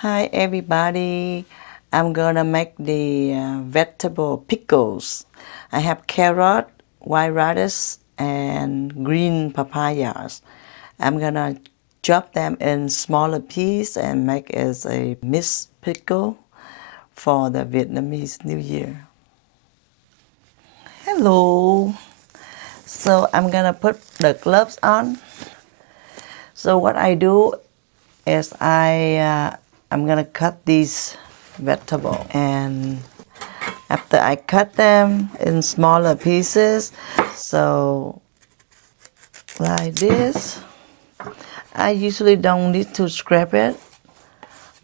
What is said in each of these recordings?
Hi everybody, I'm gonna make the vegetable pickles. I have carrot, white radish, and green papayas. I'm gonna chop them in smaller pieces and make as a mixed pickle for the Vietnamese New Year. Hello! So I'm gonna put the gloves on. So what I do is I'm gonna cut these vegetables, and after I cut them in smaller pieces, so like this, I usually don't need to scrape it,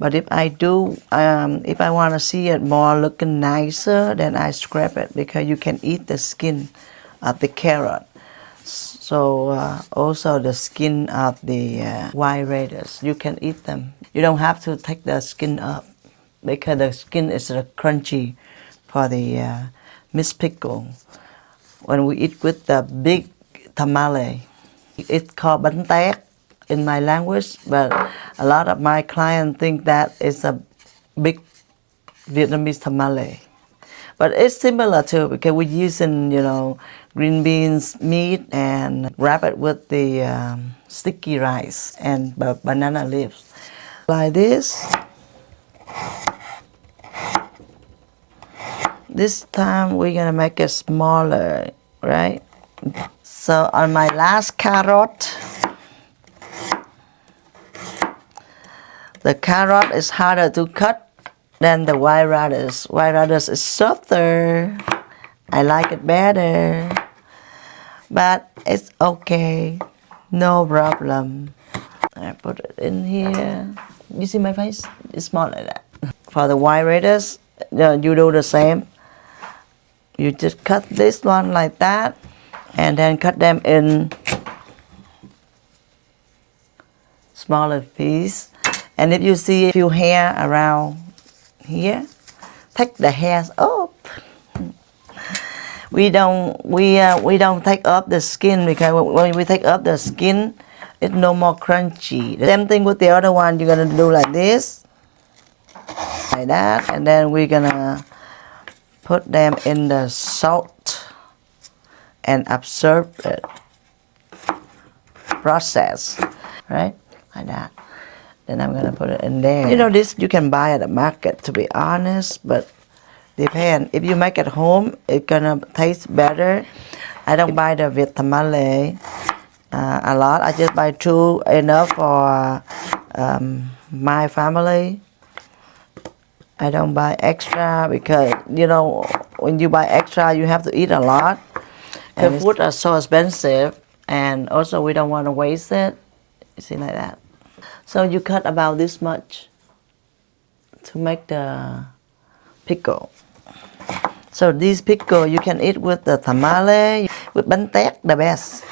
but if I do, if I want to see it more looking nicer, then I scrape it because you can eat the skin of the carrot. So also the skin of the white radish, you can eat them. You don't have to take the skin up because the skin is crunchy for the mixed pickle. When we eat with the big tamale, it's called bánh tét in my language, but a lot of my clients think that it's a big Vietnamese tamale. But it's similar too because we're using, green beans, meat, and wrap it with the sticky rice and banana leaves. Like this. This time we're gonna make it smaller, right? So on my last carrot, the carrot is harder to cut than the white radish. White radish is softer. I like it better, but it's okay, no problem. I put it in here. You see my face? It's small like that. For the white radish, you do the same. You just cut this one like that, and then cut them in smaller pieces. And if you see a few hair around here, take the hairs up. We don't take off the skin because when we take off the skin, it's no more crunchy. The same thing with the other one. You're gonna do like this, like that, and then we're gonna put them in the salt and absorb it. Process, right? Like that. Then I'm gonna put it in there. This you can buy at the market, to be honest, but depend. If you make it home, it's gonna taste better. I don't buy the Viet tamale a lot. I just buy two, enough for my family. I don't buy extra because when you buy extra, you have to eat a lot. And food are so expensive, and also we don't want to waste it. You see, like that. So you cut about this much to make the pickle. So this pickle you can eat with the tamale, with bánh tét, the best.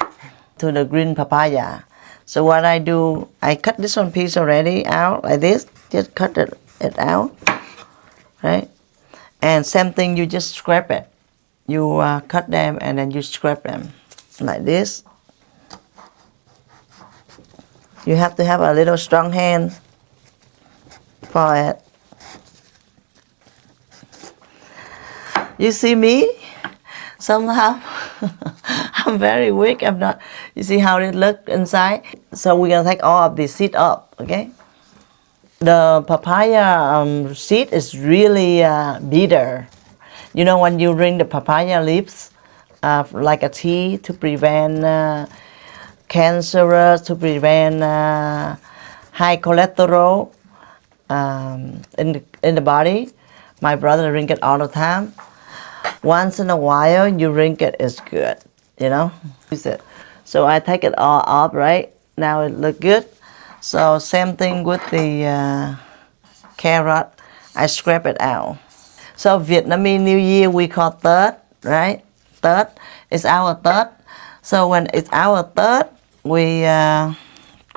To the green papaya. So what I do, I cut this one piece already out like this. Just cut it out, right? And same thing, you just scrape it. You cut them and then you scrape them like this. You have to have a little strong hand for it. You see me? Somehow I'm very weak. I'm not. You see how it looks inside? So we're gonna take all of the seed up, okay? The papaya seed is really bitter. When you drink the papaya leaves, like a tea to prevent cancer, to prevent high cholesterol in the body. My brother drink it all the time. Once in a while, you drink it, it's good, Use it. So I take it all off, right? Now it look good. So same thing with the carrot. I scrape it out. So Vietnamese New Year we call Tết, right? Tết is our Tết. So when it's our Tết, we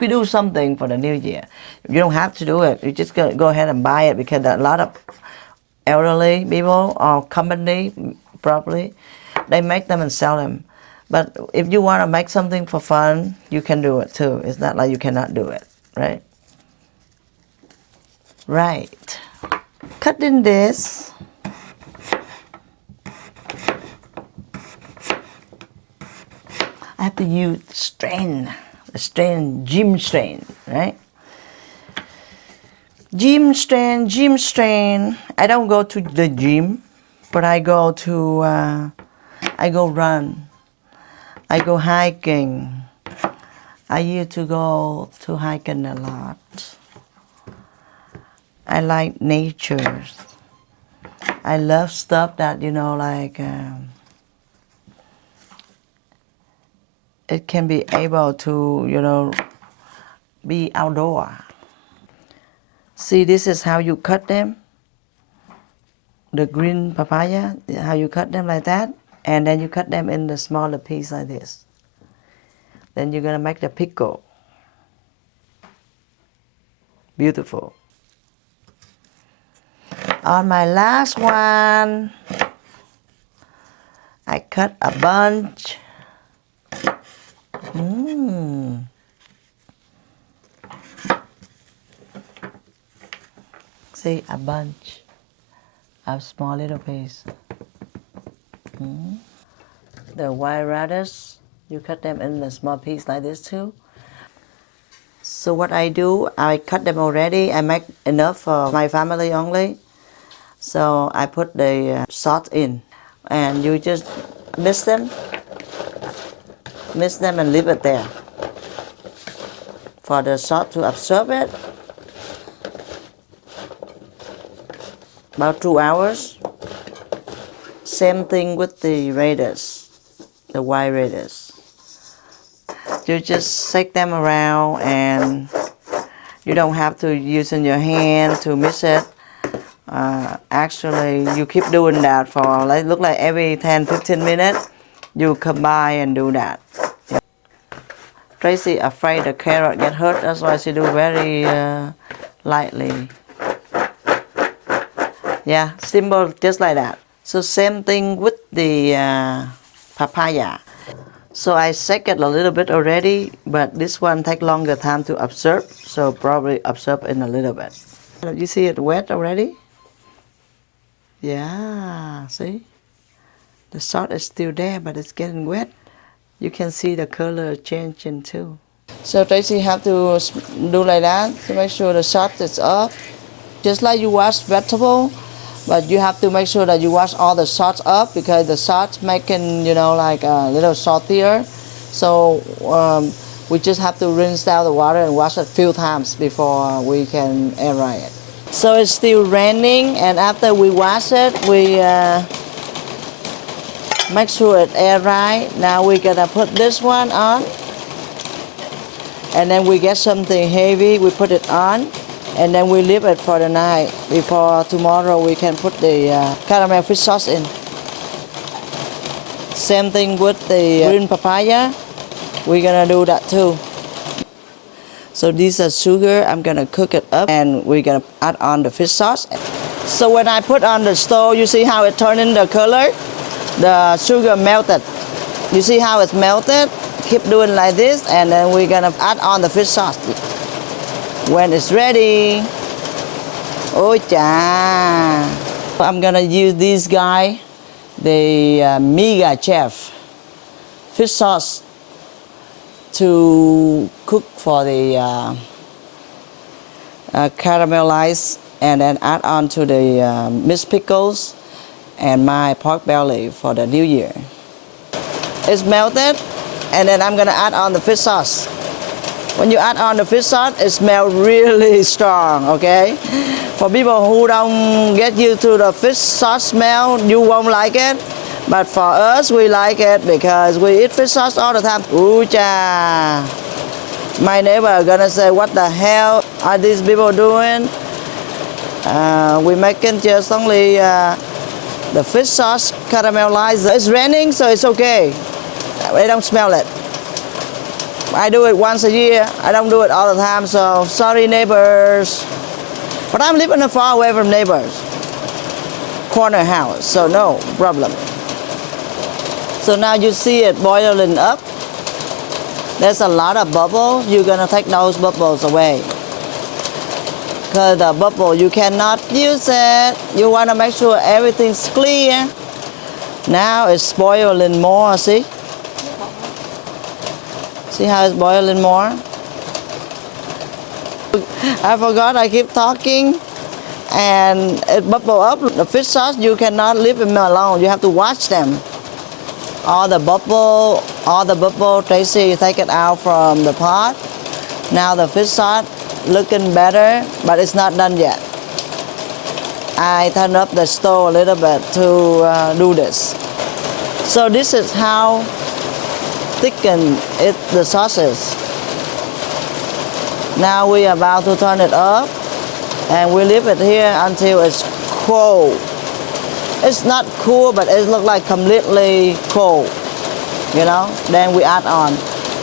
do something for the New Year. You don't have to do it. You just go ahead and buy it because a lot of elderly people or company probably, they make them and sell them. But if you want to make something for fun, you can do it too. It's not like you cannot do it, right? Right. Cut in this. I have to use gym strain, right? Gym strain. I don't go to the gym, but I go run. I go hiking. I used to go to hiking a lot. I like nature. I love stuff that, like it can be able to, be outdoor. See, this is how you cut them. The green papaya, how you cut them like that. And then you cut them in the smaller piece like this. Then you're gonna make the pickle. Beautiful. On my last one, I cut a bunch. See, a bunch of small little pieces. The white radish, you cut them in a small piece like this too. So what I do, I cut them already. I make enough for my family only. So I put the salt in, and you just mix them and leave it there for the salt to absorb it. About 2 hours. Same thing with the radish, the white radish. You just shake them around, and you don't have to use in your hand to mix it. Actually, you keep doing that for look like every 10-15 minutes. You come by and do that. Yeah. Tracy afraid the carrot get hurt, that's why she do very lightly. Yeah, simple, just like that. So same thing with the papaya. So I shake it a little bit already, but this one take longer time to absorb, so probably absorb in a little bit. You see it wet already? Yeah, see? The salt is still there, but it's getting wet. You can see the color changing too. So Tracy have to do like that to make sure the salt is off. Just like you wash vegetable, but you have to make sure that you wash all the salt up, because the salt making, like a little saltier. So we just have to rinse out the water and wash it a few times before we can aerate it. So it's still raining, and after we wash it, we make sure it air right. Now we're gonna put this one on, and then we get something heavy, we put it on, and then we leave it for the night. Before tomorrow we can put the caramel fish sauce in. Same thing with the green papaya, we're gonna do that too. So these are sugar, I'm gonna cook it up, and we're gonna add on the fish sauce. So when I put on the stove, you see how it turned in the color? The sugar melted. You see how it's melted? Keep doing like this, and then we're gonna add on the fish sauce. When it's ready, oh cha! I'm gonna use this guy, the Mega Chef fish sauce, to cook for the caramelized, and then add on to the mixed pickles and my pork belly for the new year. It's melted, and then I'm gonna add on the fish sauce. When you add on the fish sauce, it smells really strong, okay? For people who don't get used to the fish sauce smell, you won't like it. But for us, we like it because we eat fish sauce all the time. Ooh cha! My neighbor gonna say, what the hell are these people doing? We making just only the fish sauce caramelized. It's raining, so it's okay. They don't smell it. I do it once a year. I don't do it all the time, so sorry neighbors. But I'm living far away from neighbors. Corner house, so no problem. So now you see it boiling up. There's a lot of bubbles. You're gonna take those bubbles away. because the bubble, you cannot use it. You want to make sure everything's clear. Now it's boiling more, see? See how it's boiling more? I forgot I keep talking and it bubble up. The fish sauce, you cannot leave them alone. You have to watch them. All the bubble, Tracy, you take it out from the pot. Now the fish sauce looking better, but it's not done yet. I turn up the stove a little bit to do this. So this is how thickened the sauce is. Now we are about to turn it up and we leave it here until it's cold. It's not cool, but it looks like completely cold, you know? Then we add on.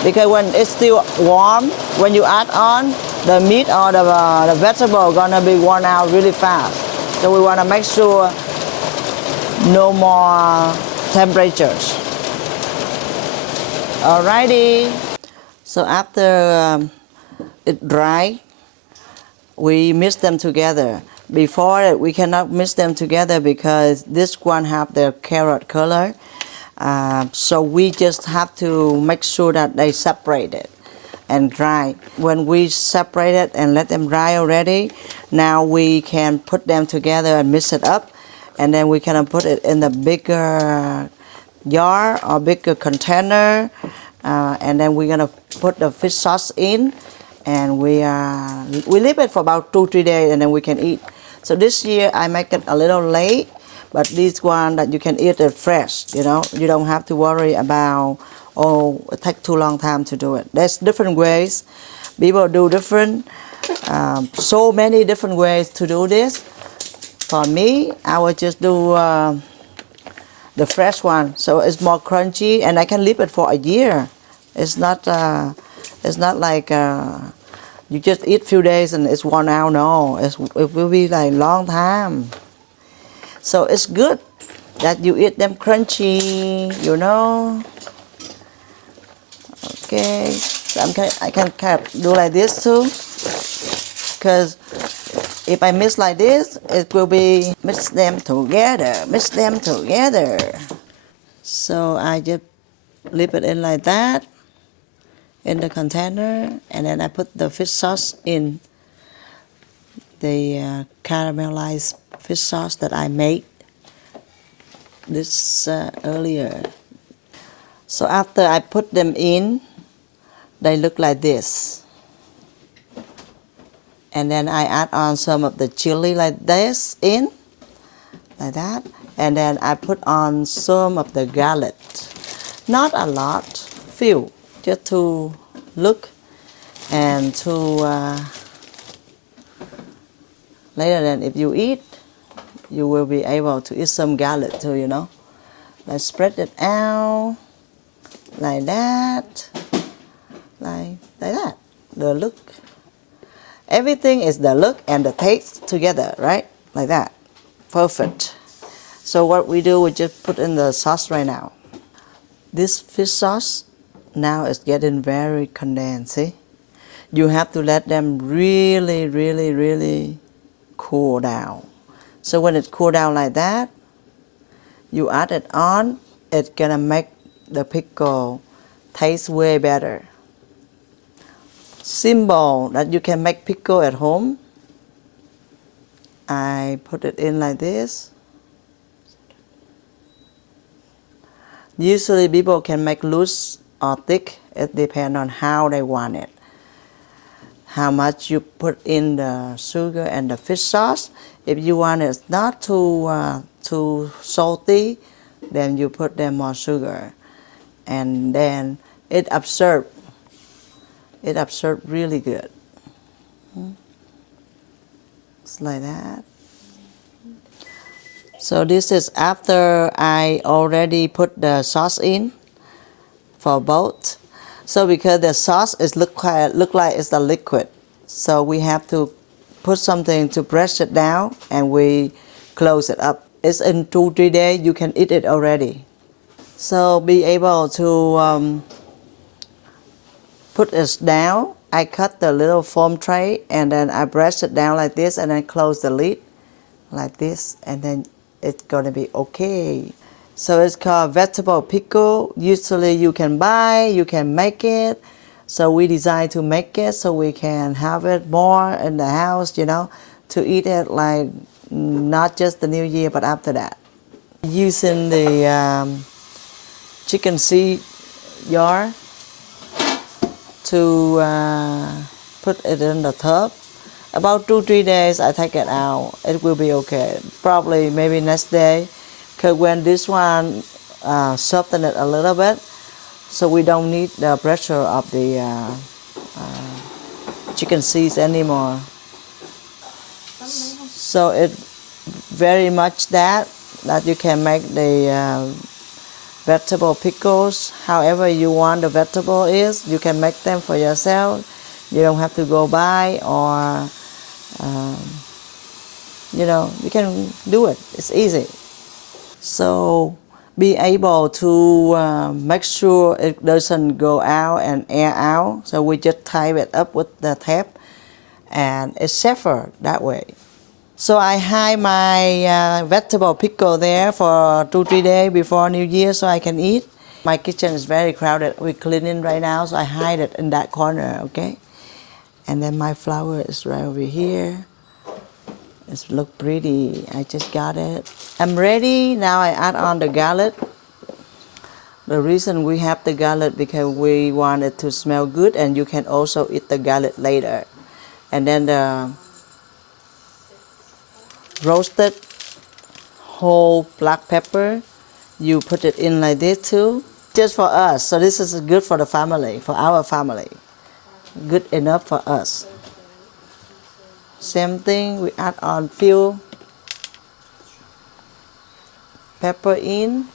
Because when it's still warm, when you add on, the meat or the vegetable gonna be worn out really fast. So we wanna make sure no more temperatures. Alrighty. So after it dry, we mix them together. Before it, we cannot mix them together because this one have the carrot color. So we just have to make sure that they separate it and dry. When we separate it and let them dry already, now we can put them together and mix it up, and then we can put it in the bigger jar or bigger container, and then we're gonna put the fish sauce in, and we leave it for about 2-3 days, and then we can eat. So this year I make it a little late, but this one that you can eat it fresh, you know. You don't have to worry about, oh, it takes too long time to do it. There's different ways. People do different, so many different ways to do this. For me, I would just do the fresh one, so it's more crunchy, and I can leave it for a year. It's not like you just eat few days and it's worn out. No, it will be like long time. So it's good that you eat them crunchy, you know. Okay, so I can kind of do like this too, because if I mix like this, it will be mix them together. So I just leave it in like that in the container, and then I put the fish sauce in, the caramelized fish sauce that I made this earlier. So after I put them in, they look like this. And then I add on some of the chili like this in, like that. And then I put on some of the garlic. Not a lot, few, just to look and to later then if you eat, you will be able to eat some garlic too, you know. Let's spread it out like that, like that. The look. Everything is the look and the taste together, right? Like that. Perfect. So what we do, we just put in the sauce right now. This fish sauce now is getting very condensed, see? You have to let them really, really, really cool down. So when it cool down like that, you add it on, it's gonna make the pickle taste way better. Simple that you can make pickle at home. I put it in like this. Usually people can make loose or thick. It depends on how they want it. How much you put in the sugar and the fish sauce. If you want it not too salty, then you put them more sugar, and then it absorbs really good. It's like that. So this is after I already put the sauce in for both. So because the sauce is look like it's a liquid, so we have to put something to press it down, and we close it up. It's in 2-3 days you can eat it already. So be able to put it down I cut the little foam tray and then I press it down like this and then close the lid like this, and then it's gonna be okay. So it's called vegetable pickle. Usually you can buy, you can make it. So we decided to make it so we can have it more in the house, you know, to eat it like not just the New Year but after that. Using the chicken seed jar to put it in the tub. About 2-3 days I take it out. It will be okay. Probably maybe next day, because when this one soften it a little bit, so we don't need the pressure of the chicken seeds anymore. So it very much that you can make the vegetable pickles however you want the vegetable is. You can make them for yourself. You don't have to go buy, or you know, you can do it. It's easy. So be able to make sure it doesn't go out and air out. So we just tie it up with the tape, and it's safer that way. So I hide my vegetable pickle there for 2-3 days before New Year so I can eat. My kitchen is very crowded. We're cleaning right now, so I hide it in that corner, okay? And then my flour is right over here. It looks pretty. I just got it. I'm ready. Now I add on the garlic. The reason we have the garlic because we want it to smell good, and you can also eat the garlic later. And then the roasted whole black pepper, you put it in like this too, just for us. So this is good for the family, for our family. Good enough for us. Same thing, we add on few pepper in,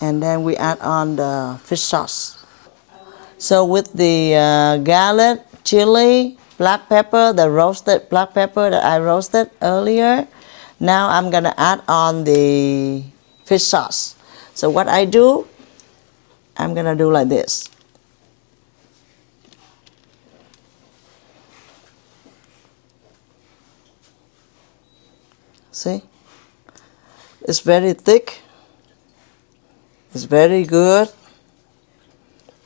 and then we add on the fish sauce. So with the garlic, chili, black pepper, the roasted black pepper that I roasted earlier, now I'm gonna add on the fish sauce. So what I do, I'm gonna do like this. See? It's very thick. It's very good.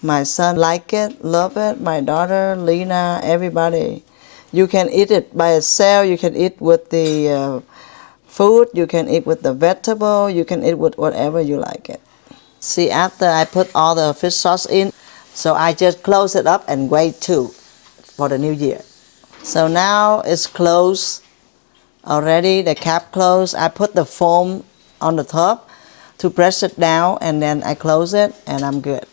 My son like it, love it. My daughter, Lena, everybody. You can eat it by itself. You can eat with the food. You can eat with the vegetable. You can eat with whatever you like it. See, after I put all the fish sauce in, so I just close it up and wait too for the New Year. So now it's closed already, the cap closed. I put the foam on the top to press it down, and then I close it, and I'm good.